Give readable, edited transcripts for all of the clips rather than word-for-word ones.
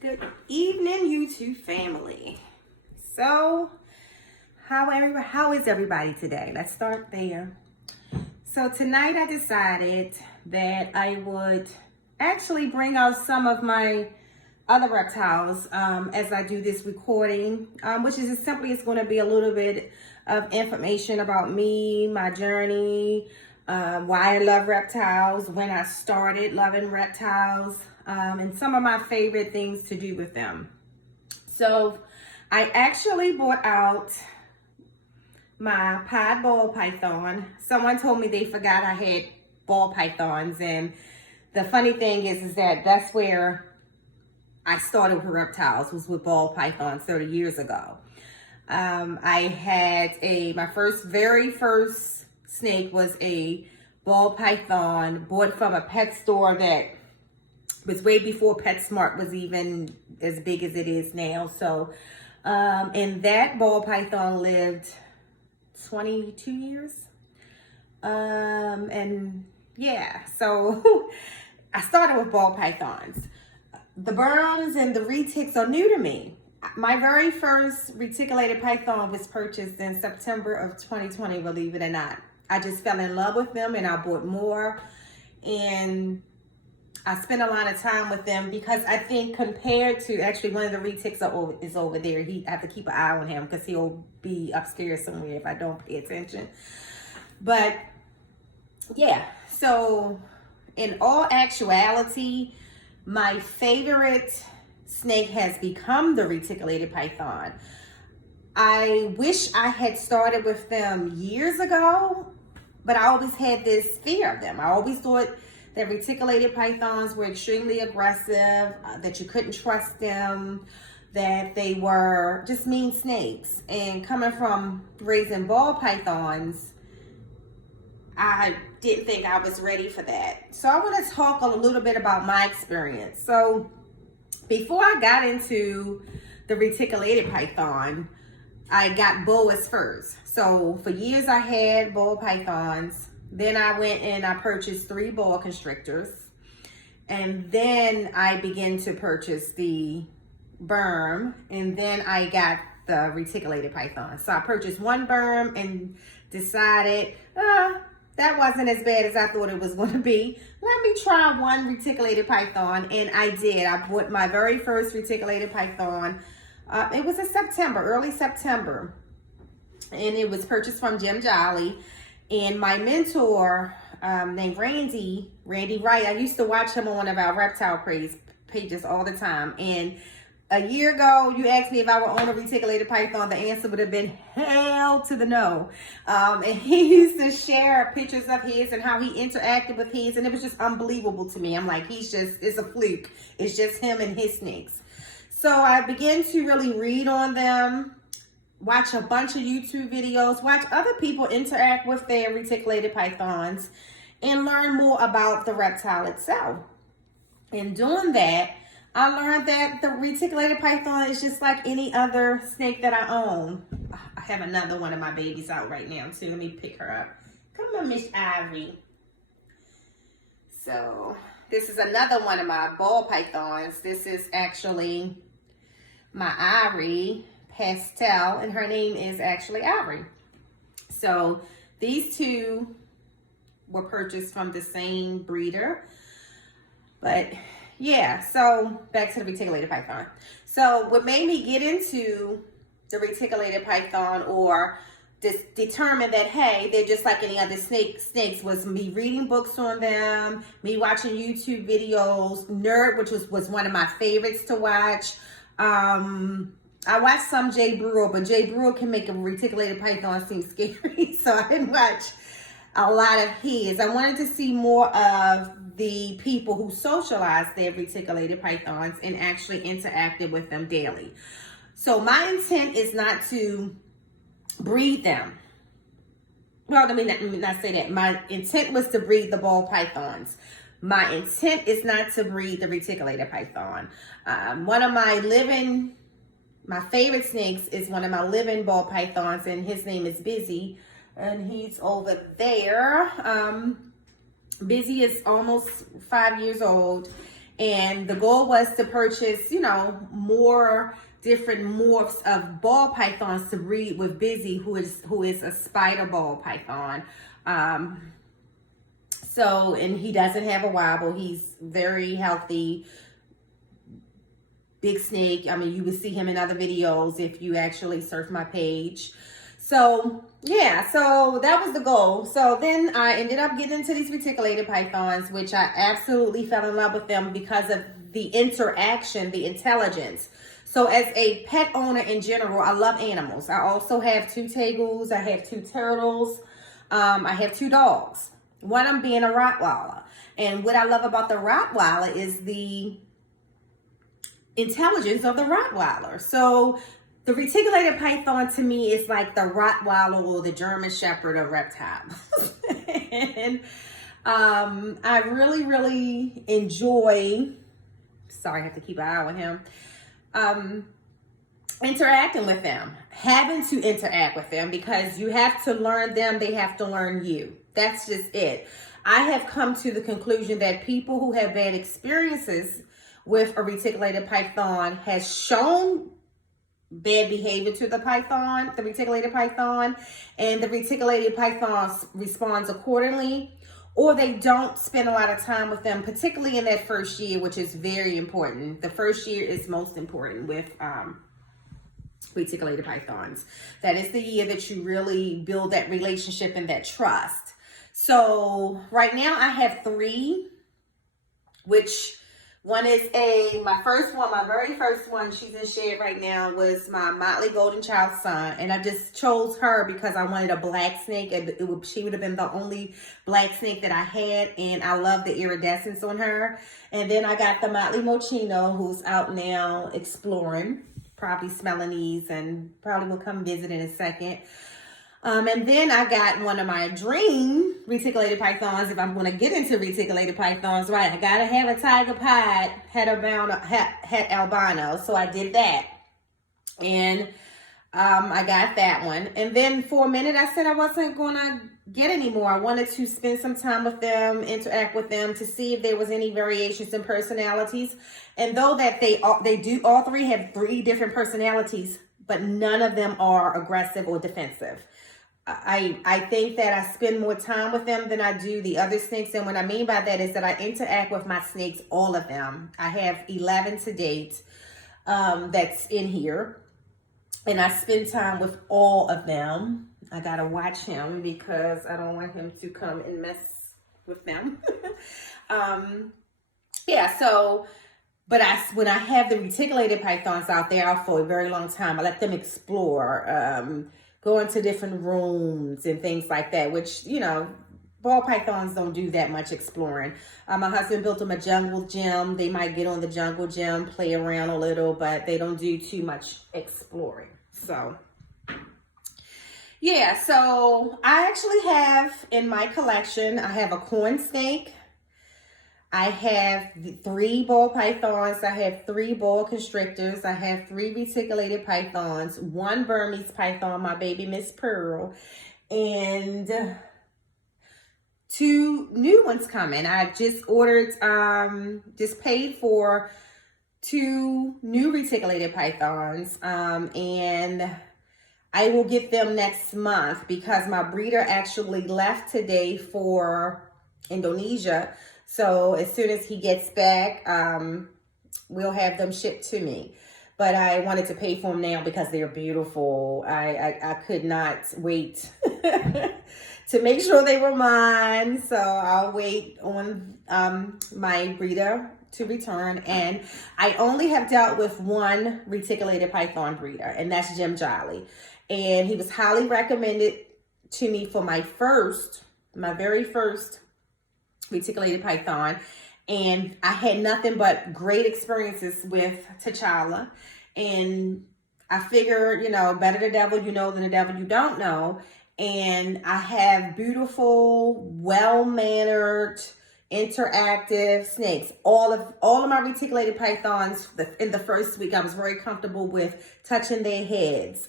Good evening, YouTube family. So, how is everybody today? Let's start there. So tonight I decided that I would actually bring out some of my other reptiles as I do this recording, which is simply it's going to be a little bit of information about me, my journey, why I love reptiles, when I started loving reptiles, and some of my favorite things to do with them. So I actually brought out my pied ball python. Someone told me they forgot I had ball pythons, and the funny thing is that that's where I started with reptiles, was with ball pythons 30 years ago. I had my very first snake was a ball python bought from a pet store that was way before PetSmart was even as big as it is now. So, and that ball python lived 22 years. And yeah, so I started with ball pythons. The berms and the retics are new to me. My very first reticulated python was purchased in September of 2020, believe it or not. I just fell in love with them and I bought more. And I spent a lot of time with them because I think compared to, actually one of the retics is over there. I have to keep an eye on him because he'll be upstairs somewhere if I don't pay attention. But yeah, so in all actuality, my favorite snake has become the reticulated python. I wish I had started with them years ago, but I always had this fear of them. I always thought that reticulated pythons were extremely aggressive, that you couldn't trust them, that they were just mean snakes. And coming from raising ball pythons, I didn't think I was ready for that. So I want to talk a little bit about my experience. So before I got into the reticulated python, I got boas first. So for years I had ball pythons. Then I went and I purchased 3 boa constrictors. And then I began to purchase the berm. And then I got the reticulated python. So I purchased 1 berm and decided, that wasn't as bad as I thought it was going to be. Let me try 1 reticulated python. And I did. I bought my very first reticulated python. It was in September, early September. And it was purchased from Jim Jolley. And my mentor named Randy Wright, I used to watch him on one of our reptile pages all the time. And a year ago, you asked me if I would own a reticulated python, the answer would have been hell to the no. And he used to share pictures of his and how he interacted with his, and it was just unbelievable to me. I'm like, it's a fluke. It's just him and his snakes. So I began to really read on them, watch a bunch of YouTube videos, watch other people interact with their reticulated pythons, and learn more about the reptile itself. In doing that, I learned that the reticulated python is just like any other snake that I own. I have another one of my babies out right now too. Let me pick her up. Come on, Miss Ivory. So this is another one of my ball pythons. This is actually my Ivory Pastel, and her name is actually Ivory. So these 2 were purchased from the same breeder. But yeah, so back to the reticulated python. So what made me get into the reticulated python or determine that, hey, they're just like any other snakes was me reading books on them, me watching YouTube videos, Nerd, which was one of my favorites to watch. I watched some Jay Brewer, but Jay Brewer can make a reticulated python seem scary, so I didn't watch a lot of his. I wanted to see more of the people who socialized their reticulated pythons and actually interacted with them daily. So my intent is not to breed them. Well, let me not say that. My intent was to breed the ball pythons. My intent is not to breed the reticulated python. One of my favorite snakes is one of my living ball pythons, and his name is Busy, and he's over there. Busy is almost 5 years old, And the goal was to purchase, you know, more different morphs of ball pythons to breed with Busy, who is a spider ball python. So, and he doesn't have a wobble. He's very healthy, big snake. I mean, you would see him in other videos if you actually surf my page. So yeah, so that was the goal. So then I ended up getting into these reticulated pythons, which I absolutely fell in love with them because of the interaction, the intelligence. So as a pet owner in general, I love animals. I also have 2 tegus, I have 2 turtles, I have 2 dogs. One of them being a Rottweiler. And what I love about the Rottweiler is the intelligence of the Rottweiler. So the reticulated python to me is like the Rottweiler or the German Shepherd of reptiles. And I really, really enjoy, sorry, I have to keep an eye on him, interacting with them, having to interact with them, because you have to learn them, they have to learn you. That's just it. I have come to the conclusion that people who have bad experiences with a reticulated python has shown bad behavior to the python, the reticulated python, and the reticulated python responds accordingly, or they don't spend a lot of time with them, particularly in that first year, which is very important. The first year is most important with reticulated pythons. That is the year that you really build that relationship and that trust. So right now I have 3, which one is my very first one, she's in shed right now, was my Motley Golden Child Son. And I just chose her because I wanted a black snake. And she would have been the only black snake that I had. And I love the iridescence on her. And then I got the Motley Mochino, who's out now exploring, probably smelling these, and probably will come visit in a second. And then I got one of my dream reticulated pythons. If I'm going to get into reticulated pythons, right, I got to have a tiger pied het albino. So I did that. And I got that one. And then for a minute, I said I wasn't going to get any more. I wanted to spend some time with them, interact with them to see if there was any variations in personalities. And though that all 3 have 3 different personalities, but none of them are aggressive or defensive. I think that I spend more time with them than I do the other snakes. And what I mean by that is that I interact with my snakes, all of them. I have 11 to date that's in here. And I spend time with all of them. I got to watch him because I don't want him to come and mess with them. Yeah, so, but when I have the reticulated pythons out there for a very long time, I let them explore, go into different rooms and things like that, which, you know, ball pythons don't do that much exploring. My husband built them a jungle gym. They might get on the jungle gym, play around a little, but they don't do too much exploring. So, yeah, so I actually have in my collection, I have a corn snake. I have 3 ball pythons. I have 3 boa constrictors. I have 3 reticulated pythons, 1 Burmese python, my baby Miss Pearl, and 2 new ones coming. I just ordered, just paid for 2 new reticulated pythons, and I will get them next month because my breeder actually left today for Indonesia. So as soon as he gets back, we'll have them shipped to me. But I wanted to pay for them now because they're beautiful. I could not wait to make sure they were mine. So I'll wait on my breeder to return. And I only have dealt with 1 reticulated python breeder, and that's Jim Jolley. And he was highly recommended to me for my very first reticulated python, and I had nothing but great experiences with T'Challa. And I figure, you know, better the devil you know than the devil you don't know. And I have beautiful, well-mannered, interactive snakes. All of my reticulated pythons in the first week, I was very comfortable with touching their heads,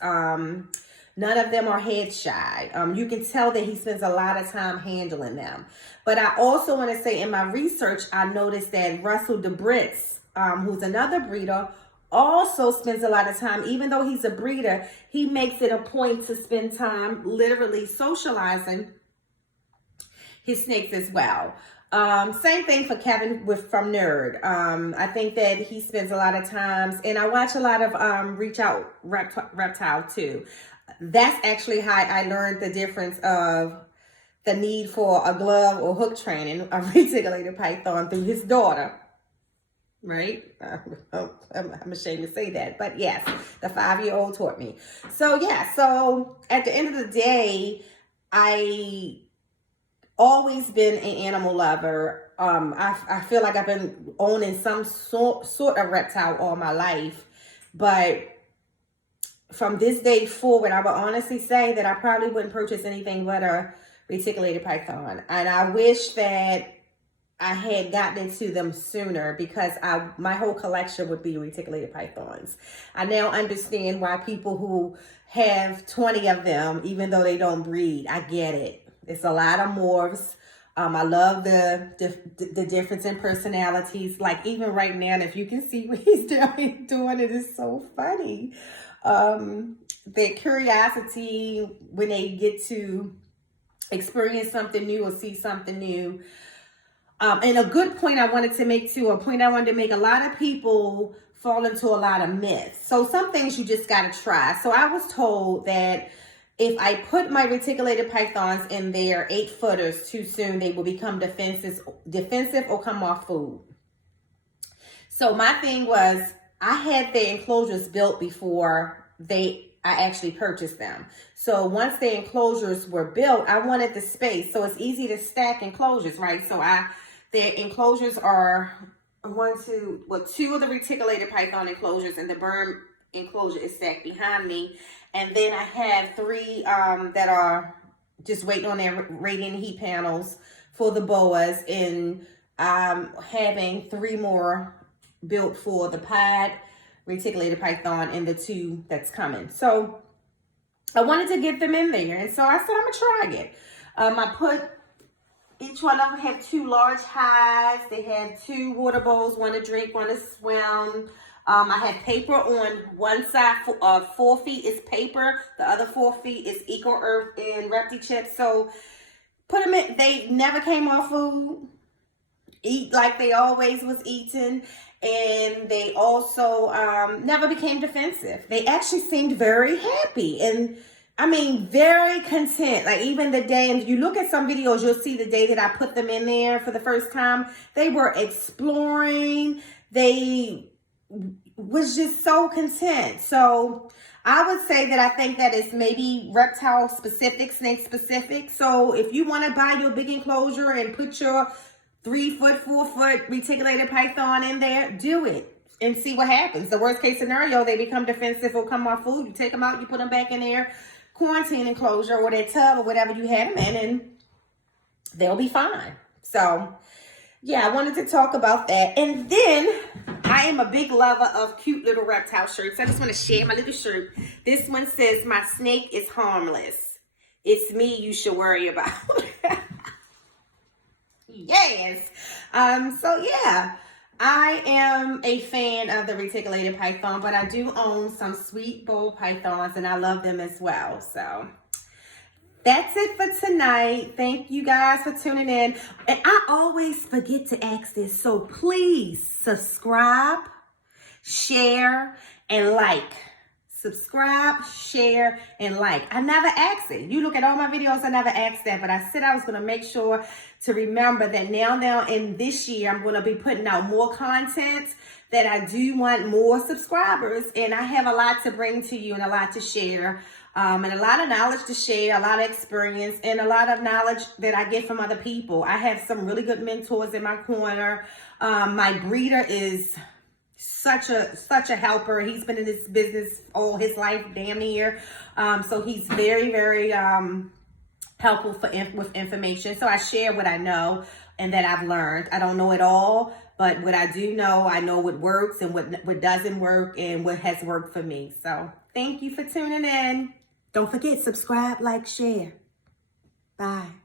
None of them are head shy. You can tell that he spends a lot of time handling them. But I also want to say in my research, I noticed that Russell DeBritz, who's another breeder, also spends a lot of time, even though he's a breeder, he makes it a point to spend time literally socializing his snakes as well. Same thing for Kevin from Nerd. I think that he spends a lot of times, and I watch a lot of Reach Out Reptile too. That's actually how I learned the difference of the need for a glove or hook training of Reticulated Python through his daughter. Right? I'm ashamed to say that. But yes, the 5-year-old taught me. So yeah, so at the end of the day, I always been an animal lover. I feel like I've been owning some sort of reptile all my life. But from this day forward, I would honestly say that I probably wouldn't purchase anything but a Reticulated Python. And I wish that I had gotten into them sooner, because my whole collection would be Reticulated Pythons. I now understand why people who have 20 of them, even though they don't breed, I get it. It's a lot of morphs. I love the difference in personalities. Like even right now, if you can see what he's doing, it is so funny. Their curiosity when they get to experience something new or see something new. And a good point I wanted to make too, a lot of people fall into a lot of myths. So some things you just got to try. So I was told that if I put my Reticulated Pythons in their 8-footers too soon, they will become defensive or come off food. So my thing was, I had their enclosures built before I actually purchased them. So once the enclosures were built, I wanted the space. So it's easy to stack enclosures, right? So their enclosures are two of the Reticulated Python enclosures, and the Burn enclosure is stacked behind me. And then I have 3 that are just waiting on their radiant heat panels for the boas, and having 3 more built for the pod Reticulated Python and the 2 that's coming. So I wanted to get them in there, and so I said I'm gonna try it. I put each one of them have 2 large hides. They have 2 water bowls, one to drink, one to swim. I have paper on one side. 4 feet is paper. The other 4 feet is Eco Earth and Repti chips. So put them in. They never came off food. Eat like they always was eating. And they also never became defensive. They actually seemed very happy. And I mean, very content. Like even the day, and if you look at some videos, you'll see the day that I put them in there for the first time, they were exploring. They was just so content. So I would say that I think that it's maybe reptile specific, snake specific. So if you want to buy your big enclosure and put your 3-foot, 4-foot Reticulated Python in there, do it and see what happens. The worst case scenario, they become defensive or come off food. You take them out, you put them back in their quarantine enclosure or their tub or whatever you had them in, and they'll be fine. So yeah, I wanted to talk about that. And then I am a big lover of cute little reptile shirts. I just want to share my little shirt. This one says, "My snake is harmless. It's me you should worry about." Yes. So yeah, I am a fan of the Reticulated Python, but I do own some sweet bull pythons, and I love them as well. So that's it for tonight. Thank you guys for tuning in. And I always forget to ask this, so please subscribe, share, and like. Subscribe, share, and like. I never ask it. You look at all my videos, I never asked that, but I said I was going to make sure to remember that now in this year, I'm going to be putting out more content, that I do want more subscribers, and I have a lot to bring to you and a lot to share. And a lot of knowledge to share, a lot of experience, and a lot of knowledge that I get from other people. I have some really good mentors in my corner. My breeder is such a helper. He's been in this business all his life, damn near. So he's very, very helpful with information. So I share what I know and that I've learned. I don't know it all, but what I do know, I know what works and what doesn't work and what has worked for me. So thank you for tuning in. Don't forget, subscribe, like, share. Bye.